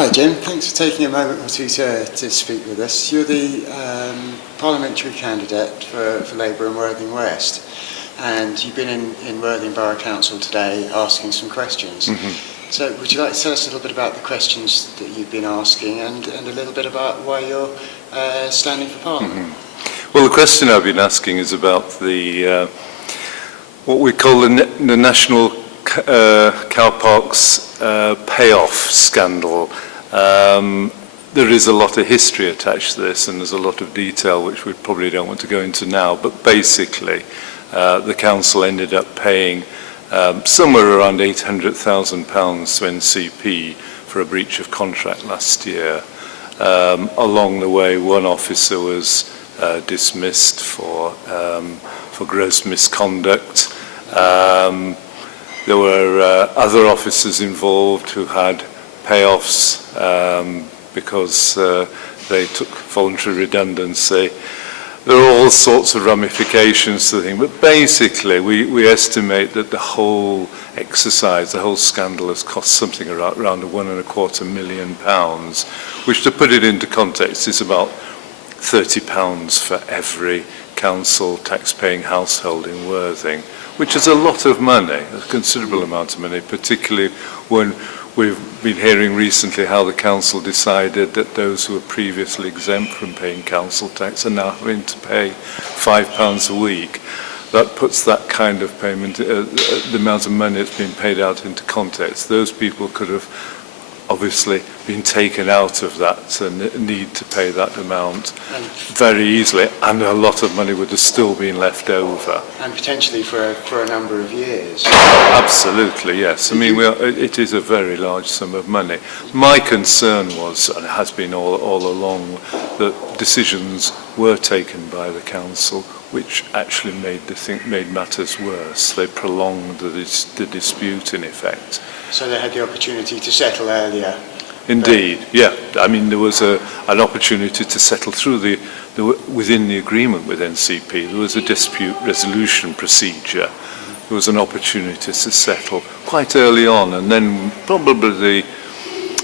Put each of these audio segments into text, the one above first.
Hi Jim, thanks for taking a moment or two to speak with us. You're the parliamentary candidate for Labour in Worthing West, and you've been in Worthing Borough Council today asking some questions. Mm-hmm. So would you like to tell us a little bit about the questions that you've been asking and a little bit about why you're standing for Parliament? Mm-hmm. Well, the question I've been asking is about the what we call the National Car Parks payoff scandal. There is a lot of history attached to this, and there's a lot of detail which we probably don't want to go into now, but basically the council ended up paying somewhere around £800,000 to NCP for a breach of contract last year. Along the way, one officer was dismissed for gross misconduct. There were other officers involved who had payoffs because they took voluntary redundancy. There are all sorts of ramifications to the thing, but basically we estimate that the whole exercise, the whole scandal has cost something around £1.25 million, which, to put it into context, is about £30 for every council tax-paying household in Worthing, which is a lot of money, a considerable amount of money, particularly when we've been hearing recently how the council decided that those who were previously exempt from paying council tax are now having to pay £5 a week. That puts that kind of payment, the amount of money that's been paid out, into context. Those people could have obviously been taken out of that and need to pay that amount very easily, and a lot of money would have still been left over. And potentially for a number of years. Absolutely, yes. I mean, it is a very large sum of money. My concern was, and it has been all along, that decisions were taken by the council which actually made matters worse. They prolonged the dispute, in effect. So they had the opportunity to settle earlier? Indeed, yeah. I mean, there was an opportunity to settle through within the agreement with NCP. There was a dispute resolution procedure. There was an opportunity to settle quite early on, and then probably the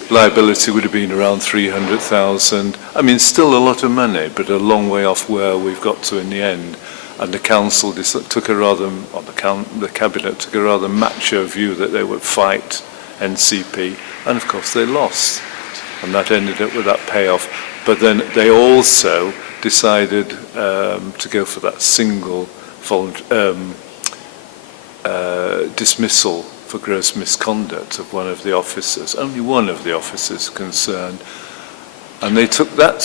liability would have been around 300,000. I mean, still a lot of money, but a long way off where we've got to in the end. And the council took the cabinet took a rather macho view that they would fight NCP, and of course they lost, and that ended up with that payoff. But then they also decided to go for that single dismissal for gross misconduct of one of the officers, only one of the officers concerned. And they took that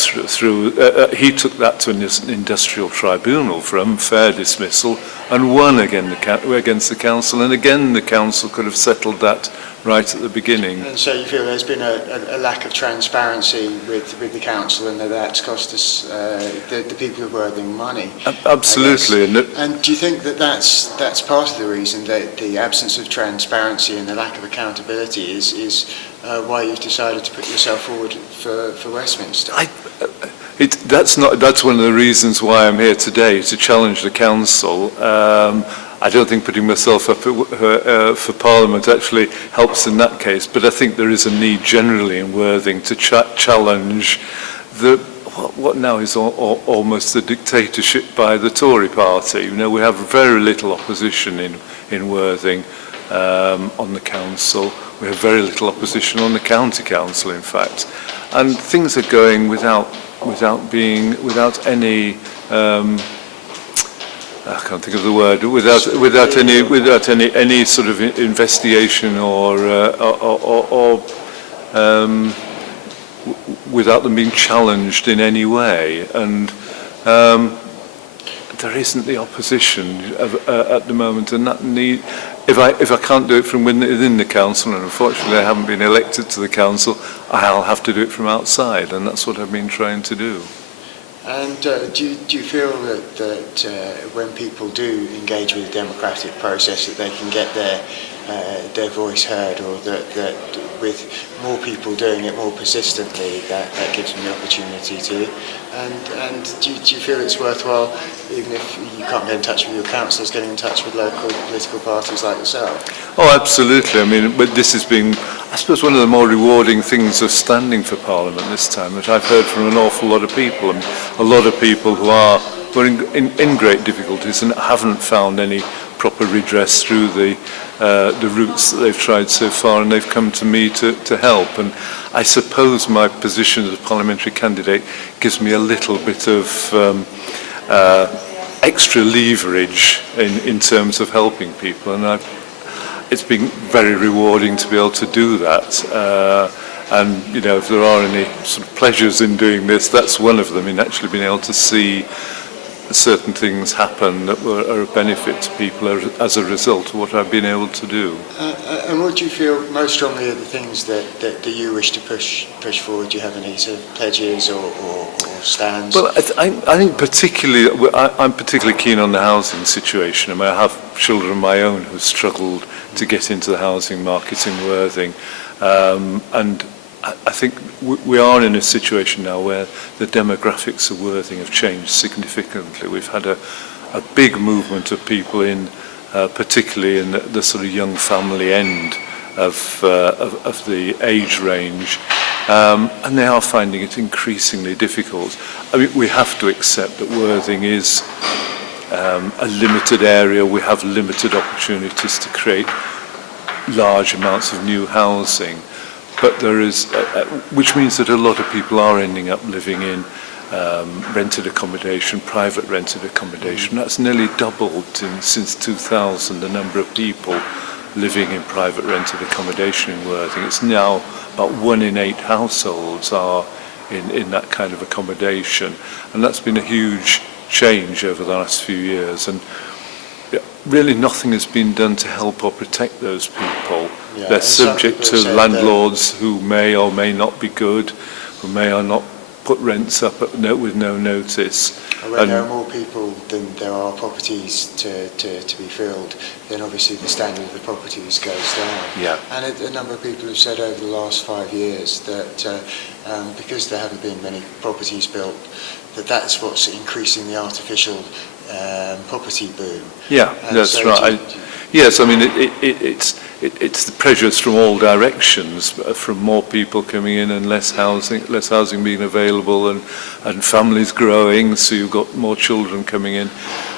he took that to an industrial tribunal for unfair dismissal and won against the council. And again, the council could have settled that right at the beginning. And so you feel there's been a lack of transparency with the council, and that's cost us, the people of Worthing, money? Absolutely. And do you think that's part of the reason that the absence of transparency and the lack of accountability is why you've decided to put yourself forward for Westminster? That's one of the reasons why I'm here today, to challenge the council. I don't think putting myself up for Parliament actually helps in that case, but I think there is a need generally in Worthing to challenge what now is almost the dictatorship by the Tory party. You know, we have very little opposition in Worthing on the council. We have very little opposition on the county council, in fact, and things are going without any. I can't think of the word. Without any sort of investigation or without them being challenged in any way, and there isn't the opposition at the moment, and that need. If I can't do it from within the council, and unfortunately I haven't been elected to the council, I'll have to do it from outside, and that's what I've been trying to do. And do you feel that when people do engage with the democratic process, that they can get their their voice heard, or that with more people doing it more persistently, that gives them the opportunity to. And do you feel it's worthwhile, even if you can't get in touch with your councillors, getting in touch with local political parties like yourself? Oh, absolutely. I mean, but this has been, I suppose, one of the more rewarding things of standing for Parliament this time, that I've heard from an awful lot of people, and a lot of people who are in great difficulties and haven't found any proper redress through the routes that they've tried so far, and they've come to me to help. And I suppose my position as a parliamentary candidate gives me a little bit of extra leverage in terms of helping people, and it's been very rewarding to be able to do that. And you know, if there are any sort of pleasures in doing this, that's one of them, in actually being able to see certain things happen that are a benefit to people as a result of what I've been able to do. And what do you feel most strongly are the things that you wish to push forward? Do you have any sort of pledges or stands? Well, I think particularly, I'm particularly keen on the housing situation. I mean, I have children of my own who struggled to get into the housing market in Worthing, and I think we are in a situation now where the demographics of Worthing have changed significantly. We've had a big movement of people in, particularly in the sort of young family end of the age range, and they are finding it increasingly difficult. I mean, we have to accept that Worthing is a limited area. We have limited opportunities to create large amounts of new housing. But there is, which means that a lot of people are ending up living in rented accommodation, private rented accommodation. That's nearly doubled since 2000, the number of people living in private rented accommodation in Worthing. It's now about 1 in 8 households are in that kind of accommodation. And that's been a huge change over the last few years. And really nothing has been done to help or protect those people. Yeah, they're subject to landlords who may or may not be good, who may or not put rents up with no notice. When there are more people than there are properties to be filled, then obviously the standard of the properties goes down. Yeah. And a number of people have said over the last 5 years that because there haven't been many properties built, that's what's increasing the artificial property boom. Yeah, that's so right. Yes, I mean it's the pressures from all directions, from more people coming in and less housing being available, and families growing, so you've got more children coming in.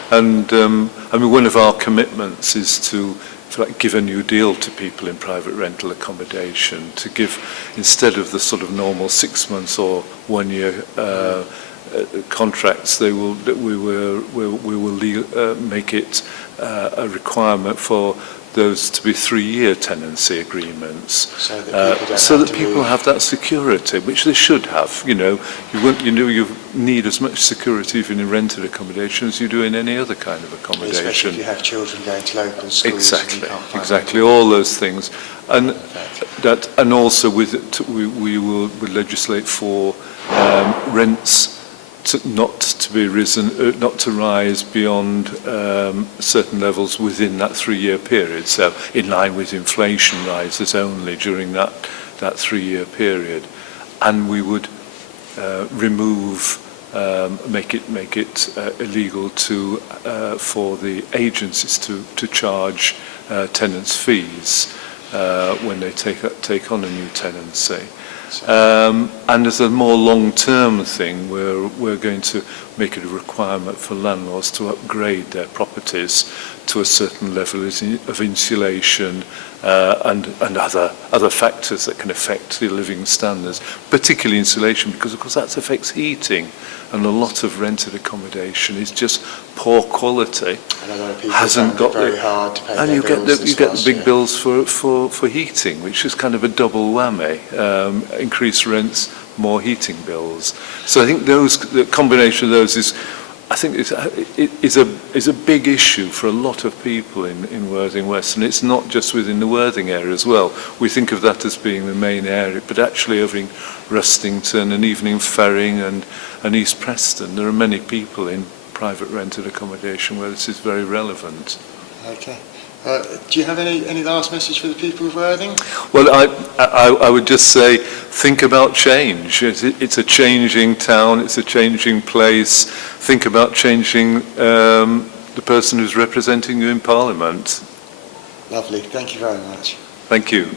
And I mean, one of our commitments is to give a new deal to people in private rental accommodation, to give, instead of the sort of normal 6 months or 1 year contracts, we will make it a requirement for those to be 3-year tenancy agreements, so that people have that security, which they should have. You know, you need as much security even in rented accommodation as you do in any other kind of accommodation. Especially if you have children going to local schools. Exactly, all those things, and also with it, we will legislate for rents not to rise beyond certain levels within that 3-year period. So in line with inflation rises only during that 3-year period, and we would make it illegal for the agencies to charge tenants fees when they take on a new tenancy. And as a more long-term thing, we're going to make it a requirement for landlords to upgrade their properties to a certain level of insulation and other factors that can affect the living standards, particularly insulation, because of course that affects heating, and a lot of rented accommodation is just poor quality. And a lot of people hasn't got very hard to pay and their you bills get the big bills for heating, which is kind of a double whammy. Increased rents, more heating bills. So I think the combination of those is a big issue for a lot of people in Worthing West, and it's not just within the Worthing area as well. We think of that as being the main area, but actually over in Rustington and even in Ferring and East Preston, there are many people in private rented accommodation where this is very relevant. Okay. Do you have any last message for the people of Worthing? Well, I would just say, think about change. It's a changing town, it's a changing place. Think about changing the person who's representing you in Parliament. Lovely, thank you very much. Thank you.